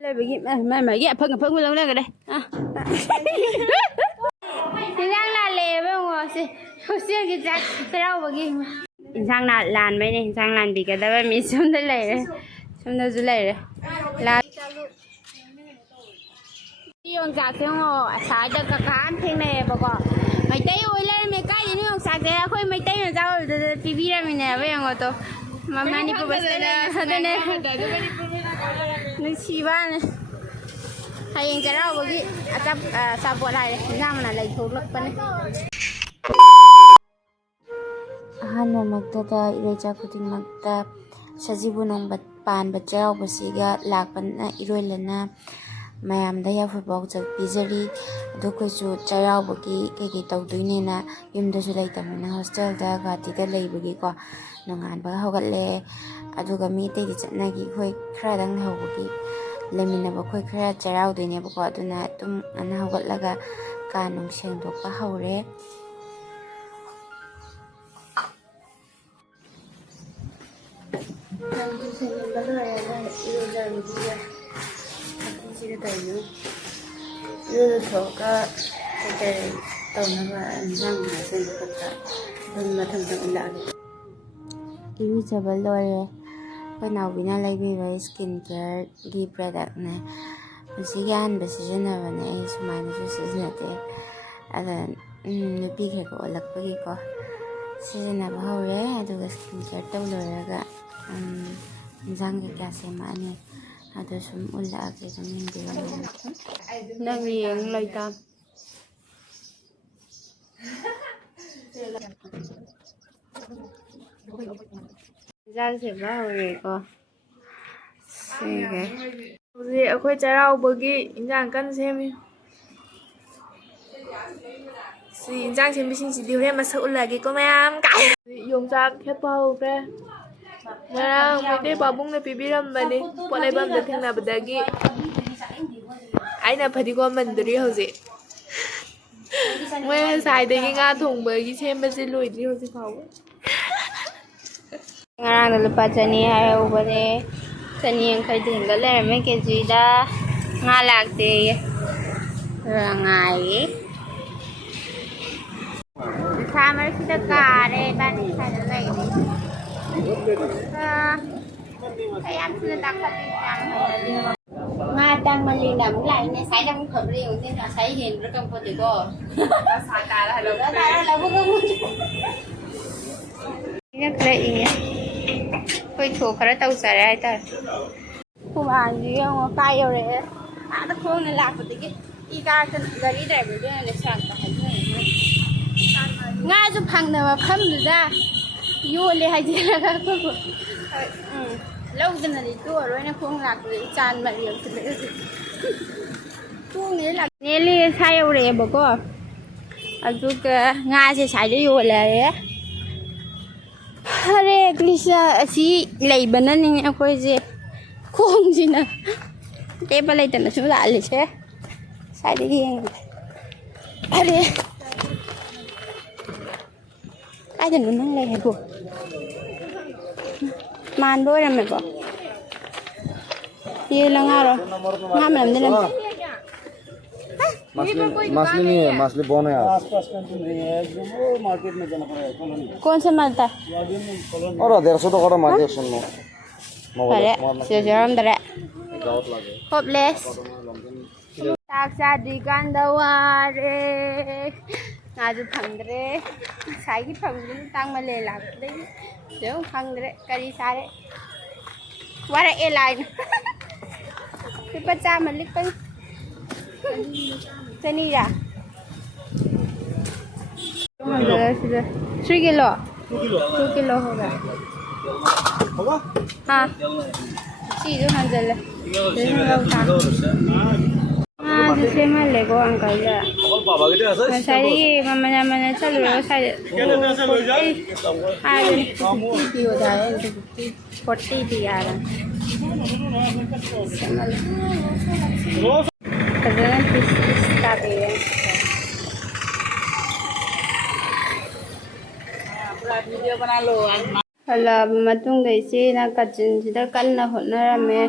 Lên bị mày ghé phân luôn lên rồi đây. Thì đang là lề với ngồi xưa cái chắc cái đâu mà gì sang là làn mấy này sang làn bị cái đó mình xuống đây này xuống đây dưới này là đi ông già theo ngồi sáng được cả cán thế này bà con mày tay ôi lên mày cái gì nữa ông sáng thế khôi mày tay là sao tivi ra mình nè với ngồi tôi mà mày đi bớt đây này nó chi ba này hay cái đó bởi vì sao bộ này ra mà lại thuộc lực bên Ahana magdada ireja kuting magda sajibu nong pan bachao basiga lakpan iroilana mayam da ya football jak pizari adu ko chu chayao bagi ke tawduine na yumda su lai tamina hostel da gati da lai bagi ko nongan ba hogatle adu ga mi te di chatna gi khoi khra dang ho bagi lemina ba khoi khra chayao doine ba ko aduna tum ana hogatlaga ka nong seng dok pa haure Nanti saya baru ada itu dari dia. Nanti saya tahu. Itu thoka kita tahu nama orang macam apa. Dan macam lagi. Ini coba lor. Kalau bina lagi bayi skincare di produk na. Masihan basihan apa na semua itu sesuatu nanti. Ada lebih kerja olak pergi ko. Sesuatu apa hore. Ada skincare tahu lor agak. Injang kaya semane ada sum ulah ke kami bilang đang riêng lời tâm Giang sẽ bảo rồi cô gì ở quê trái rau bơ ghi Giang cân xem gì Giang xem xin chỉ điều mà sợ là cái con em cái dùng ra khép bao ra Marang may babong na pibiram ba ni? Walay ba dating na badagi? Ay na pwede ko mandari hozi. May sai dagi nga thong ba gi sem ba si Lloyd di hozi pao. ngarang na lupa chani hai uba de chani yang khai ding ga le me ke ji da nga lak de ngai sa mar si da ka re ba ni sa da lai ni em xin đặt cái đang mà liền làm lại này sấy đang thầm liền nên là sấy hiền rất công phu thì cô sấy ta là được đó là vô công nhắc lại quay thủ khá tàu xài ra ta không ăn gì không cay rồi đấy nó không nên làm một cái đi ra chân gari đẹp rồi này sang cả hai ngay giúp hàng nào mà khăm được ra vô lên hay gì là các cô lâu dần là đi tua rồi nó không lạc để tràn mà nhiều thì lấy tua nghĩa là nghe li thay rồi bố cô à chú cái ngay sẽ xài cho vô là Hare Krishna si lấy bên này nha cô gì không gì nữa cái bên này tận là chúng ta lấy chứ xài đi Hare ai thì nó mang lấy hết buộc man đôi là mày bỏ ये लगा रो हाँ ma'am दिलन मछली नहीं है मछली bone है आसपास कंट्री नहीं है वो मार्केट में जाना पड़ेगा कॉलोनी कौन सा मिलता है और 150 तो करो मार्केट सुन लो अरे सिर्फ दरे hopeless tak jadi gandaware ngaju phangre sai ki phangre tang ma le lak de deu phangre kari sare wara airline cái bcha mà lít bánh chani ra 3 kilo 2 kilo होगा होगा हाँ चीज़ तो हंजल है हाँ जिसे मैं लेगो अंकल जा सारी मम्मा चल रहा है सारी आज 50 हो जाए 40 थी यार वीडियो बना लो हल्ला matungay si na kachin sida kan na hot na rame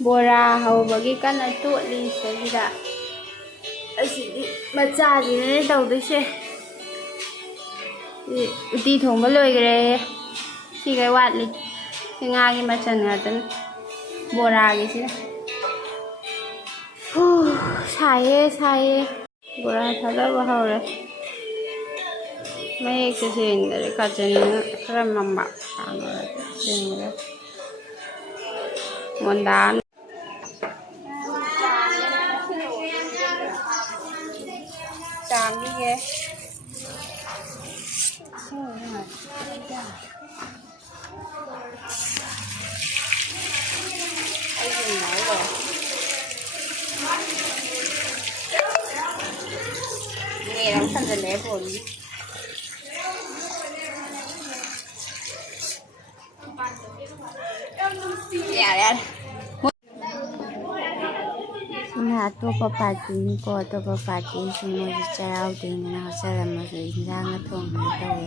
Bora hꯧꯕꯒꯤ ꯀꯟꯅ ꯇꯣꯠꯂꯤ ꯁꯤꯗ. ꯑꯁꯤꯗꯤ ꯃꯆꯥꯁꯤꯅꯅꯦ ꯇꯧꯗꯣꯏꯁꯦ. ꯎꯇꯤ ꯊꯣꯡꯕ ꯂꯣꯏꯈ꯭ꯔꯦ. ꯁꯤꯒꯩ ꯋꯥꯠꯂꯤ. ꯁꯤ ꯉꯥꯒꯤ ꯃꯆꯜ ꯉꯥꯛꯇꯅꯤ. ꯕꯣꯔꯥꯒꯤꯁꯤꯅ. ꯁꯥꯏꯌꯦ ꯁꯥꯏꯌꯦ. ꯕꯣꯔꯥ ꯊꯥꯗꯕ ꯍꯧꯔꯦ. ꯃꯌꯦꯛꯁꯦ ꯁꯦꯡꯗꯔꯦ ꯀꯥꯆꯤꯟꯅ ꯈꯔ ꯃꯝꯕ. ꯁꯦꯡꯗꯔꯦ. ꯃꯣꯟꯗꯥ ꯆꯥꯝꯕꯤꯒꯦ. Nghe thân dần lẽ buồn. Dạ đấy. Sina topa party ni ko topa party sino ji charau din na hasara ma su injang na thong na tawe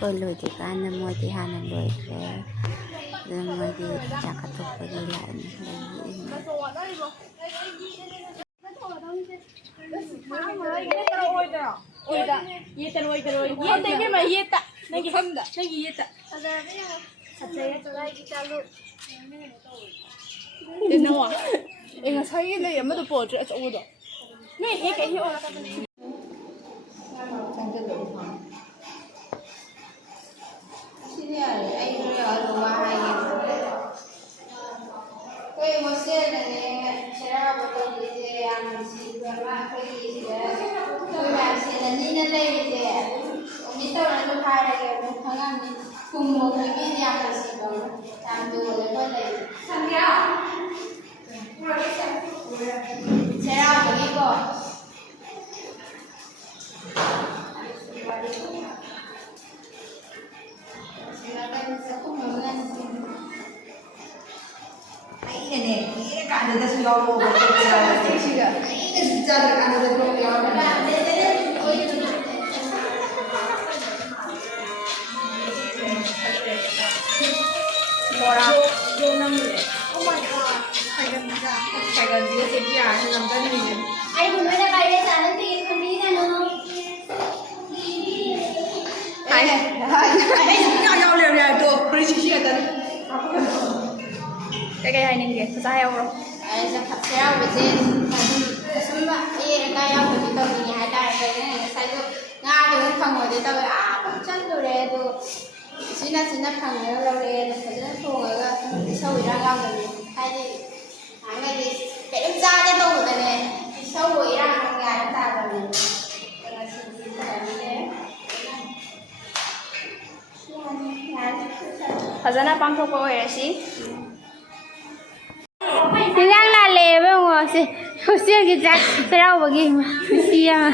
ko loi ti kan na mo ti hana loi kre then mo di chakatok pa di la ni Em ngаса이 내 엄마도 보여줘. 저거도. 네, 이게 이거 올라가는 거. Cái này nên kìa, sao heo rồi? Sẽ thật ra về trên sớm bạn đi cái nhau thì tôi thì hai tay cái này sai rồi nga tôi không ngồi để tôi cũng chân rồi đấy tôi xin là thằng này lâu đây phải rất thua rồi sâu ra nhau rồi hay đi ngày đi cái em ra cho tôi rồi này sâu rồi ra hàng ngày chúng ta rồi 하자나 빵 먹고 해야지. Đang là lề với ông hồi xưa cái chắc phải đâu vào game xia mà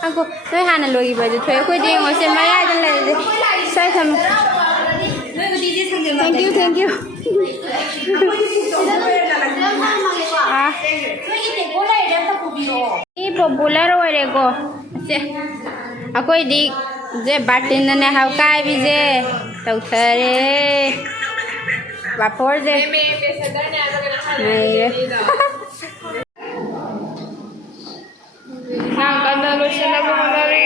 anh cô tôi hàng là lùi về thuế quay đi ngồi xem máy ai trên lề sai thầm thank you à đi popular rồi đấy cô à cô đi जे बाटिन ने how काय भी जे तो थरे बापोर जे नहीं हाँ कन्ना lotion लगा हमारे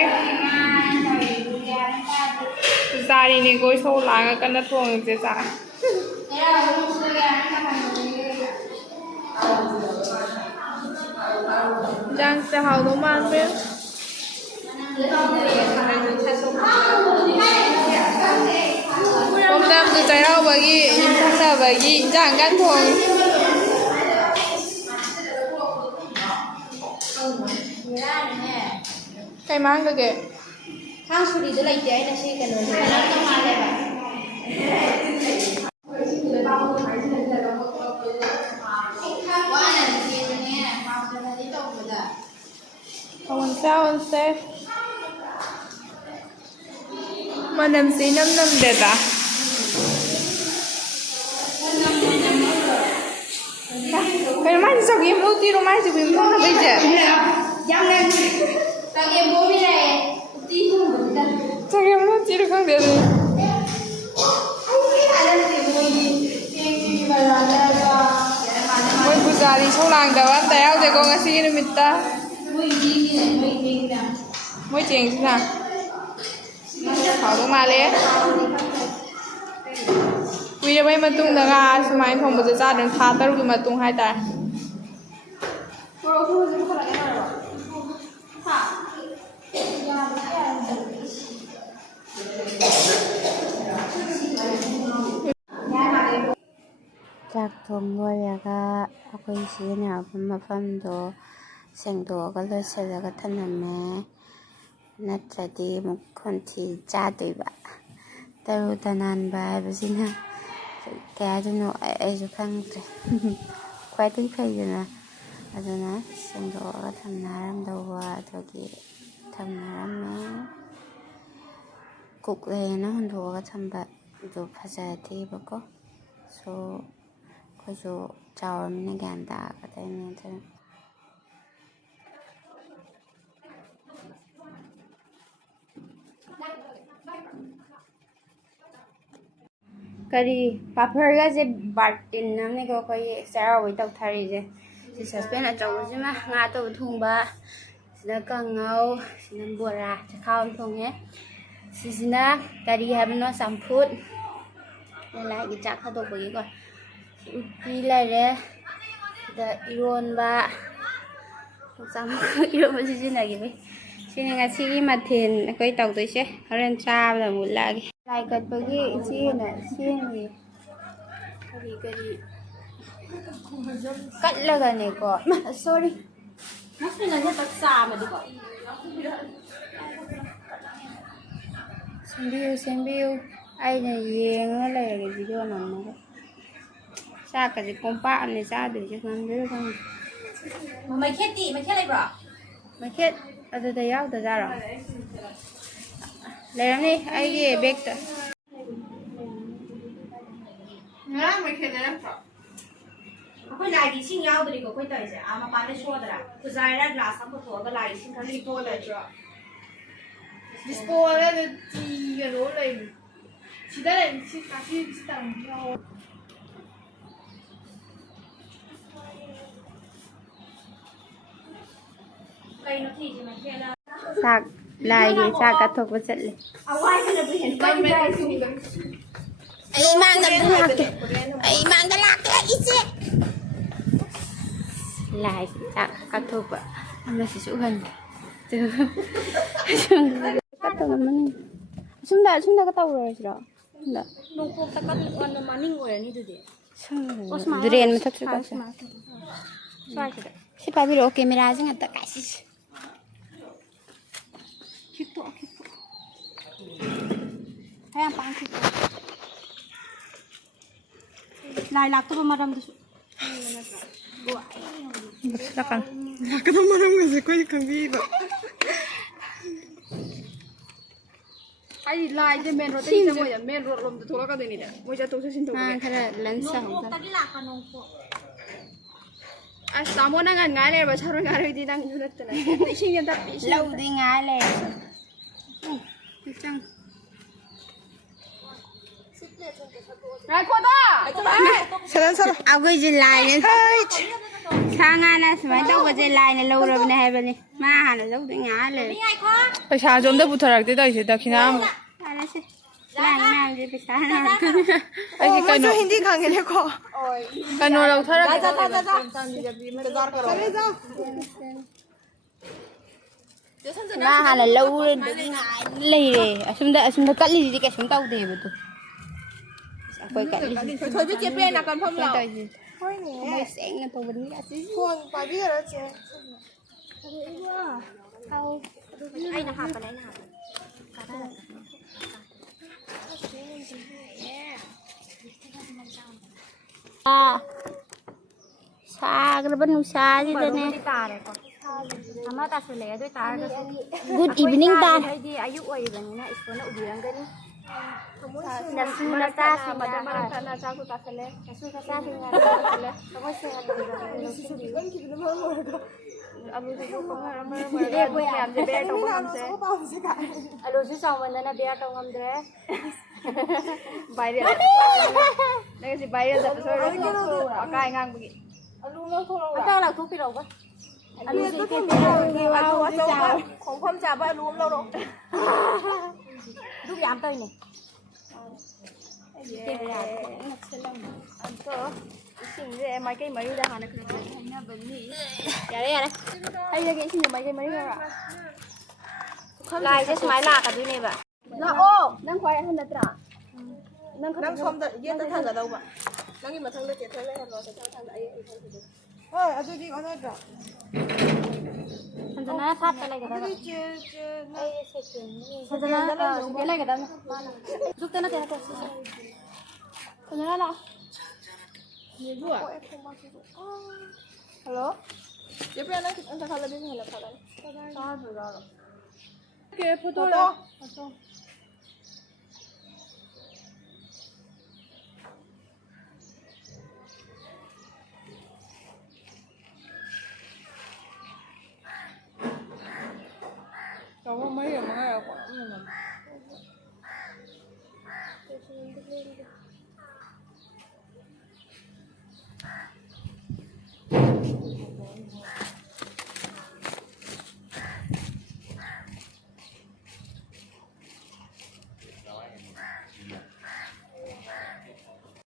सारी ने कोई सो लागा कन्ना थोंग जे सा जंग से हाउ दो मान पे 봄담도 자라오버기 임사사버기 장간통 cái mang cái kìa khang suri đó lấy trái là xí cái nồi này nó không ăn đây vậy quá là gì vậy nè khang suri nó đi đâu rồi đó không sao anh sẽ mà nằm xí năm năm đẹp à cái máy sao kiếm ưu tiên máy thì kiếm không là bây giờ dám lên tao game bố đi này tí không được đâu sao kiếm ưu tiên không được ai làm gì vui đi mà làm ra ꯒꯥꯔꯤ ꯁꯧ ꯂꯥꯡꯗꯕ ꯑꯝꯇ ꯌꯥꯎꯗꯦꯀꯣ ꯉꯁꯤꯒꯤ ꯅꯨꯃꯤꯠꯇ ꯃꯣꯏ ꯆꯦꯡꯁꯤꯅ ꯍꯥꯎꯗꯧ ꯃꯥꯜꯂꯦ ꯀꯨꯏꯔꯕꯩ ꯃꯇꯨꯡꯗ ꯉꯥ ꯁꯨꯃꯥꯏꯅ ꯊꯣꯡꯕꯁꯦ ꯆꯥꯗꯣꯏꯅꯤ ꯊꯥ 3ꯒꯤ ꯃꯇꯨꯡ ꯍꯥꯏꯇꯥꯔꯦ ꯆꯥꯛ ꯊꯣꯡ ꯂꯣꯏꯔꯒ ꯑꯩꯈꯣꯏ ꯁꯤꯖꯤꯟꯅꯔꯛꯄ ꯃꯐꯝꯗꯣ ꯁꯦꯡꯗꯣꯛꯑꯒ ꯂꯣꯏꯁꯤꯜꯂꯒ ꯊꯝꯂꯝꯃꯦ ꯅꯠꯇ꯭ꯔꯗꯤ ꯑꯃꯨꯛ ꯈꯣꯟꯊꯤ ꯆꯥꯗꯣꯏꯕ ꯇꯔꯨ ꯇꯅꯥꯟꯕ ꯍꯥꯏꯕꯁꯤꯅ ꯀꯩ ꯍꯥꯏꯗꯣꯏꯅꯣ ꯑꯩꯁꯨ ꯈꯪꯗ꯭ꯔꯦ ꯈ꯭ꯋꯥꯏꯗꯒꯤ ꯐꯩꯗꯅ ꯑꯗꯨꯅ ꯁꯦꯡꯗꯣꯛꯑꯒ ꯊꯝꯅꯔꯝꯗꯧꯕ ꯑꯗꯨꯒꯤ ꯊꯝꯅꯔꯝꯃꯦ ꯀꯨꯛꯂꯦꯅ ꯍꯨꯟꯗꯣꯛꯑꯒ ꯊꯝꯕ ꯑꯗꯨ ꯐꯖꯗꯦꯕꯀꯣ ꯁꯣ ꯑꯩꯈꯣꯏꯁꯨ ꯆꯥꯎꯔꯕꯅꯤꯅ ꯒ꯭ꯌꯥꯟ ꯇꯥꯒꯗꯣꯏꯅꯤ ꯑꯗꯨꯅ ꯀꯔꯤ ꯄꯥꯐꯔꯒꯁꯦ ꯕꯥꯔꯇꯤꯟ ꯑꯃꯅꯦꯀꯣ ꯑꯩꯈꯣꯏ ꯆꯩꯔꯥꯎꯕꯩ ꯇꯧꯊꯔꯤꯁꯦ ꯁꯤ ꯁꯁꯄꯦꯟ ꯑꯆꯧꯕꯁꯤꯃ ꯉꯥ ꯑꯇꯧꯕ ꯊꯣꯡꯕ ꯁꯤꯅ ꯀꯥꯡꯉꯧ ꯁꯤꯅ ꯕꯣꯔꯥ ꯆꯈꯥꯎ ꯑꯃ ꯊꯣꯡꯉꯦ ꯁꯤꯁꯤꯅ ꯀꯔꯤ ꯍꯥꯏꯕꯅꯣ ꯆꯝꯐꯨꯠ ꯂꯥꯏꯒꯤ ꯆꯥꯛ ꯊꯥꯗꯣꯛꯄꯒꯤꯀꯣ ꯎꯇꯤ ꯂꯩꯔꯦ ꯁꯤꯗ ꯏꯔꯣꯟꯕ ꯏꯔꯣꯟꯕ ꯁꯤꯖꯤꯟꯅꯈꯤꯕꯩ ꯁꯤꯅꯤ ꯉꯁꯤꯒꯤ ꯃꯊꯦꯜ ꯑꯩꯈꯣꯏ ꯇꯧꯗꯣꯏꯁꯦ ꯍꯣꯔꯦꯟ ꯆꯥꯕꯗ ꯑꯃꯨꯛ ꯎꯠꯂꯛꯑꯒꯦ ꯂꯥꯏ ꯀꯠꯄꯒꯤ ꯏꯆꯦꯅ ꯁꯦꯝꯃꯤ ꯀꯔꯤ ꯀꯠꯂꯒꯅꯦꯀꯣ ꯁꯣꯔꯤ ꯁꯦꯝꯕꯤꯌꯨ ꯑꯩꯅ ꯌꯦꯡꯉꯒ ꯂꯩꯔꯒꯦ ꯚꯤꯗꯤꯑꯣ ꯅꯝꯃꯒ ꯆꯥꯛꯀꯁꯦ ꯀꯣꯝꯄꯥꯛ ꯑꯃꯅꯦ ꯆꯥꯗꯣꯏꯁꯦ ꯉꯝꯗꯣꯏꯔ ꯈꯪꯗꯦ ꯃꯩꯈꯦꯠ ꯂꯩꯕ꯭ꯔꯣ ꯃꯩꯈꯦꯠ ꯑꯗꯨꯗ ꯌꯥꯎꯗꯖꯥꯔꯣ ꯂꯩꯔꯝꯅꯤ ꯑꯩꯒꯤ ꯕꯦꯛꯇ ꯉꯔꯥꯡ ꯃꯩꯈꯦꯠ ꯂꯩꯔꯛꯇ꯭ꯔꯣ ꯑꯩꯈꯣꯏ ꯂꯥꯏꯒꯤ ꯏꯁꯤꯡ ꯌꯥꯎꯗ꯭ꯔꯤꯀꯣ ꯑꯩꯈꯣꯏ ꯇꯧꯔꯤꯁꯦ ꯃꯄꯥꯟꯗ ꯁꯣꯗ꯭ꯔꯥ ꯈꯨꯖꯥꯏꯔ ꯒ꯭ꯂꯥꯁ ꯑꯃ ꯄꯨꯊꯣꯛꯑꯒ ꯂꯥꯏꯒꯤ ꯏꯁꯤꯡ ꯈꯔ ꯗꯤꯁꯄꯣ ꯂꯩꯇ꯭ꯔꯣ ꯗꯤꯁꯄꯣꯗ ꯇꯤꯒꯅꯣ ꯂꯩ ꯁꯤꯗ ꯂꯩ ꯁꯤ ꯇꯝ ꯀꯩꯅꯣ ꯊꯤꯁꯦ ꯃꯩꯈꯦꯠꯂ ꯆꯥꯛ ꯂꯥꯏꯒꯤ ꯆꯥꯛ ꯀꯠꯊꯣꯛꯄ ꯆꯠꯂꯦ ꯑꯋꯥꯏꯕꯅꯕꯨ ꯍꯦꯟꯅ ꯑꯩ ꯏꯃꯥꯡꯗ ꯂꯥꯛꯀꯦ ꯏꯆꯦ ꯂꯥꯏꯒꯤ ꯆꯥꯛ ꯀꯠꯊꯣꯛꯄ ꯑꯃꯁꯤꯁꯨ ꯎꯍꯟꯒꯦ ꯑꯁꯨꯝꯗꯒ ꯇꯧꯔꯁꯤꯔꯣ ꯅꯣꯡꯄꯣꯛꯇ ꯀꯟꯅ ꯃꯅꯤꯡ ꯑꯣꯏꯔꯅꯤ ꯑꯗꯨꯗꯤ ꯗ꯭ꯔꯦꯟ ꯃꯊꯛꯁꯨ ꯇꯧꯁꯦ ꯁ꯭ꯋꯥꯏꯁꯤꯗ ꯁꯤ ꯄꯥꯏꯕꯤꯔꯛꯑꯣ ꯀꯦꯃꯦꯔꯥꯁꯤ ꯉꯥꯛꯇ ꯀꯥꯏꯁꯤꯁꯦ ꯍꯌꯥꯝ ꯄꯥꯡꯊꯣꯛꯄ ꯂꯥꯏ ꯂꯥꯛꯇꯕ ꯃꯔꯝꯗꯨꯁꯨ ꯂꯥꯛꯀꯗꯕ ꯃꯔꯝꯒꯁꯦ ꯑꯩꯈꯣꯏ ꯈꯪꯕꯤꯕ ꯑꯩ ꯂꯥꯏꯁꯦ ꯃꯦꯟ ꯔꯣꯗꯇꯒꯤ ꯆꯪꯉꯣꯏꯗ ꯃꯦꯟ ꯔꯣꯗ ꯂꯣꯝꯗ ꯊꯣꯛꯂꯛꯀꯗꯣꯏꯅꯤꯗ ꯃꯣꯏ ꯆꯠꯊꯣꯛ ꯆꯠꯁꯤꯟ ꯇꯧꯕꯒꯤ ꯈꯔ ꯂꯟꯁ ꯅꯣꯡꯄꯣꯛꯇꯒꯤ ꯂꯥꯛꯄ ꯅꯣꯡꯄꯣꯛ ꯑꯁ ꯇꯥꯃꯣ ꯅꯪ ꯉꯥꯏ ꯂꯩꯔꯕ ꯁꯥꯔꯣꯏ ꯉꯥꯏꯔꯣꯏꯗꯤ ꯅꯪꯁꯨ ꯅꯠꯇꯅ ꯏꯁꯤꯡ ꯌꯦꯟ ꯇꯞꯄꯤ ꯂꯧꯗꯤ ꯉꯥꯏ ꯂꯩ ꯆꯪ ꯑꯩꯈꯣꯏꯁꯦ ꯂꯥꯏꯅ ꯁꯥ ꯉꯥꯅ ꯁꯨꯃꯥꯏꯅ ꯇꯧꯕꯁꯦ ꯂꯥꯏꯅ ꯂꯧꯔꯕꯅꯦ ꯍꯥꯏꯕꯅꯤ ꯃꯥ ꯍꯥꯟꯅ ꯂꯧꯗꯣꯏ ꯉꯥꯏ ꯂꯩ ꯄꯩꯁꯥꯁꯨ ꯑꯝꯇ ꯄꯨꯊꯔꯛꯇꯦ ꯇꯧꯔꯤꯁꯦ ꯗꯈꯤꯅꯥ ꯑꯃ ꯐꯔꯦꯁꯦ ꯂꯥꯏ ꯃꯌꯥꯝꯁꯦ ꯄꯩꯁꯥ ꯑꯩꯁꯦ ꯀꯩꯅꯣ ꯍꯤꯟꯗꯤ ꯈꯪꯉꯦꯅꯦꯀꯣ ꯀꯩꯅꯣ ꯂꯧꯊꯔꯛꯀꯦ ꯃꯥ ꯍꯥꯟꯅ ꯂꯧꯔꯗꯤ ꯉꯥꯏ ꯂꯩꯔꯦ ꯑꯁꯨꯝꯗ ꯀꯠꯂꯤꯁꯤꯗꯤ ꯀꯩꯁꯨꯝ ꯇꯧꯗꯦꯕ ꯑꯗꯨ ꯑꯩꯈꯣꯏ ꯀꯠꯂꯤꯁꯤ ꯊꯣꯏꯕꯤ ꯆꯦꯄꯦ ꯅꯥꯀꯟ ꯐꯝ ꯂꯥꯎ ꯃꯣꯏ ꯁꯦꯡꯅ ꯇꯧꯕꯅꯤ ꯐꯣꯟ ꯄꯥꯏꯕꯤꯔꯣ ꯆꯦ ꯑꯩꯅ ꯍꯥꯞꯄꯅꯦ ꯁꯥꯈ꯭ꯔꯕ ꯅꯨꯡꯁꯥꯁꯤꯗꯅꯦ ꯇꯥꯔꯦꯀꯣ ꯑꯃ ꯇꯥꯁꯤꯜꯂꯛꯑꯦ ꯑꯗꯨ ꯑꯣꯏꯇꯥꯔꯒꯁꯨ ꯒꯨꯗ ꯏꯚꯤꯅꯤꯡ ꯇꯥꯏ ꯑꯩꯗꯤ ꯑꯌꯨꯛ ꯑꯣꯏꯔꯤꯕꯅꯤꯅ ꯏꯁꯣꯔꯅ ꯎꯕꯤꯔꯝꯒꯅꯤ ꯅꯁꯨ ꯅꯆꯥꯁꯤꯡꯅ ꯆꯥꯛꯁꯨ ꯇꯥꯁꯜꯂꯦ ꯅꯁꯨ ꯅꯆꯥꯁꯤꯡꯅ ꯊꯃꯣꯏ ꯁꯦꯡꯅ ꯑꯂꯨꯁꯨ ꯆꯥꯎꯃꯟꯗꯅ ꯕꯦꯌꯥꯔ ꯇꯧ ꯉꯝꯗ꯭ꯔꯦ ꯚꯥꯏꯔꯦꯜ ꯅꯪ ꯁꯤ ꯚꯥꯏꯔꯦꯜ ꯆꯠꯄ ꯁꯣꯏꯔꯣꯏ ꯑꯀꯥꯏ ꯉꯥꯡꯕꯒꯤ ꯑꯂꯨ ꯂꯧꯊꯣꯛꯂꯛꯎꯔꯥ ꯑꯇꯥ ꯂꯧꯊꯣꯛꯄꯤꯔꯛꯎꯕ ꯑꯂꯨ ꯑꯆꯧꯕ ꯈꯣꯡꯐꯝ ꯆꯥꯕ ꯑꯂꯨ ꯑꯃ ꯂꯧꯔꯛꯑꯣ ꯑꯗꯨ ꯌꯥꯝ ꯇꯧꯏꯅꯦ ꯑꯗꯣ 이sin제 마이케이 머리다 하나 그렇게 하냐더니 ꯌꯥꯔꯦ ꯑꯩꯗꯒꯤ 이sin제 마이케이 머리 가라 ꯂꯥꯏꯁꯦ ꯁꯨꯃꯥꯏꯅ ꯂꯥꯛꯀꯗꯣꯏꯅꯦꯕ ꯂꯥꯛꯑꯣ ꯅꯪ ꯈ꯭ꯋꯥꯏ ꯑꯍꯟ ꯅꯠꯇ꯭ꯔꯥ ꯅꯪ ꯁꯣꯝꯗ ꯌꯦꯠꯇ ꯊꯥꯡꯒꯗꯧꯕ ꯅꯪꯒꯤ ꯃꯊꯪꯗ ꯆꯦꯊꯣꯏ ꯂꯩꯍꯜꯂꯣ ꯃꯊꯪꯗ ꯑꯩ ꯊꯥꯡꯒꯗꯧꯕ ꯍꯣꯏ ꯑꯗꯨꯗꯤ ꯑꯣꯟꯅꯗ꯭ꯔꯥ ꯐꯖꯅ ꯐꯥꯠꯇ ꯂꯩꯒꯗꯕ ꯐꯖꯅ ꯁꯤꯗ ꯂꯩꯒꯗꯕꯅꯤ ꯖꯨꯛꯇ ꯅꯠꯇꯦ ꯐꯖꯅ ꯂꯥꯛꯑꯣ ꯍꯜꯂꯣ ꯆꯦꯄꯦ ꯅꯪ ꯈꯤꯇꯪ ꯊꯥꯒꯠꯂꯗꯤ ꯍꯦꯟꯅ ꯐꯒꯅꯤ ꯆꯥꯗ꯭ꯔꯥ ꯀꯦ ꯐꯣꯇꯣ 저거 머리 얼마나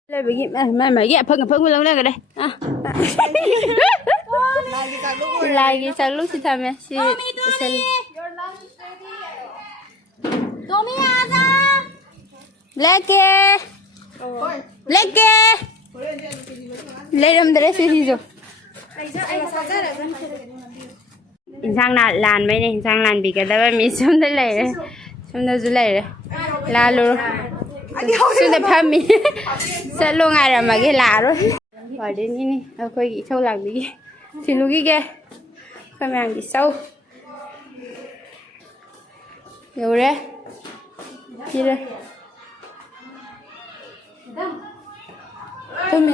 ꯂꯩꯕꯒꯤ ꯃꯥꯒꯤ ꯑꯐꯪ ꯂꯧꯅꯒꯔꯦ ꯂꯥꯏꯒꯤ ꯆꯥꯛꯂꯨꯛꯁꯤ ꯊꯝꯃꯦ ꯁꯤ ꯂꯦꯛꯀꯦ ꯂꯩꯔꯝꯗ꯭ꯔꯦ ꯁꯤꯁꯤꯁꯨ ꯏꯟꯁꯥꯡ ꯂꯥꯟꯕꯩꯅꯦ ꯏꯟꯁꯥꯡ ꯂꯥꯟꯕꯤꯒꯗꯕ ꯃꯤ ꯁꯣꯝꯗ ꯂꯩꯔꯦ ꯁꯣꯝꯗꯁꯨ ꯂꯩꯔꯦ ꯂꯥꯜꯂꯨꯔꯣ ꯁꯤꯗ ꯐꯝꯃꯤ ꯆꯠꯂꯣ ꯉꯥꯏꯔꯝꯃꯒꯦ ꯂꯥꯛꯑꯔꯣꯏ ꯋꯥꯔꯗꯦꯟꯒꯤꯅꯤ ꯑꯩꯈꯣꯏꯒꯤ ꯏꯁꯧ ꯂꯥꯡꯕꯤꯒꯦ ꯊꯤꯜꯂꯨꯈꯤꯒꯦ ꯑꯩꯈꯣꯏ ꯃꯌꯥꯝꯒꯤ ꯏꯁꯧ ꯌꯧꯔꯦ ꯁꯤꯔꯦ तुम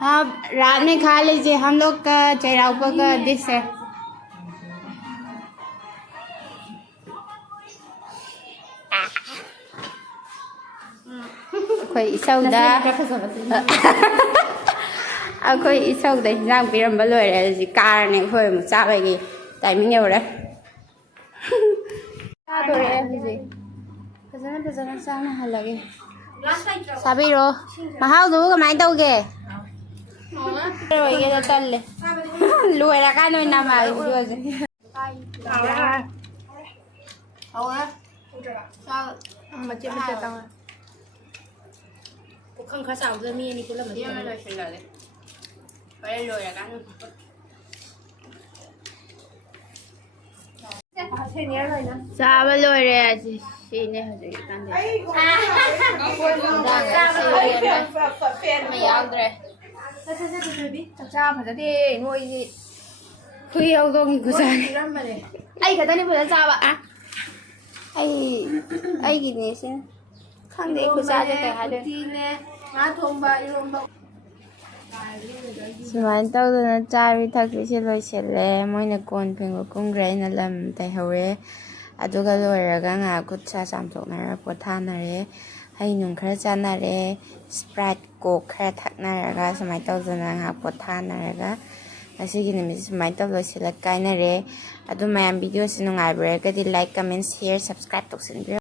हाँ रात में खा लीजिए हम लोग का चेहराउपा का डिश है कोई इसाउदा अखोई इसाउदा हिंजांग पिरंबा लोइरे जि कारने खोय मु चाबैगी टाइमिंग यौरे फजना चाना हलगे साबिरो महाउदु कमाय तौगे रोइगे तल्ले लोइरा का नोइ नामा वीडियोजे मचे तावा खं खा साउदे मी नि कुला मदि मा लोइसनले परे लोइरा का चाबा लोइरे आजि सीने हजे कांदे यावद्रे चा फजदे नोइदि हुई औदोंगी गुजारे आई खतनी फजा चाबा आई गिने से खंदे गुजारे ते हादे तीने मा थोंबा इरोंबा सुमाइन तौदना चाबी थक्सिसे लोइसेले मोइना कोन फेंगो कुंग्रे ना lump तैहौरे अदुगा लोइरागा nga khut sa chamthoknara pothanare hai nung khara chanare sprite coke khara thaknaraga sumai tawdana nga pothanaraga asigi nimisi sumai tawlo sila kainare adu mayam video sinungai brega di like comment share subscribe toksin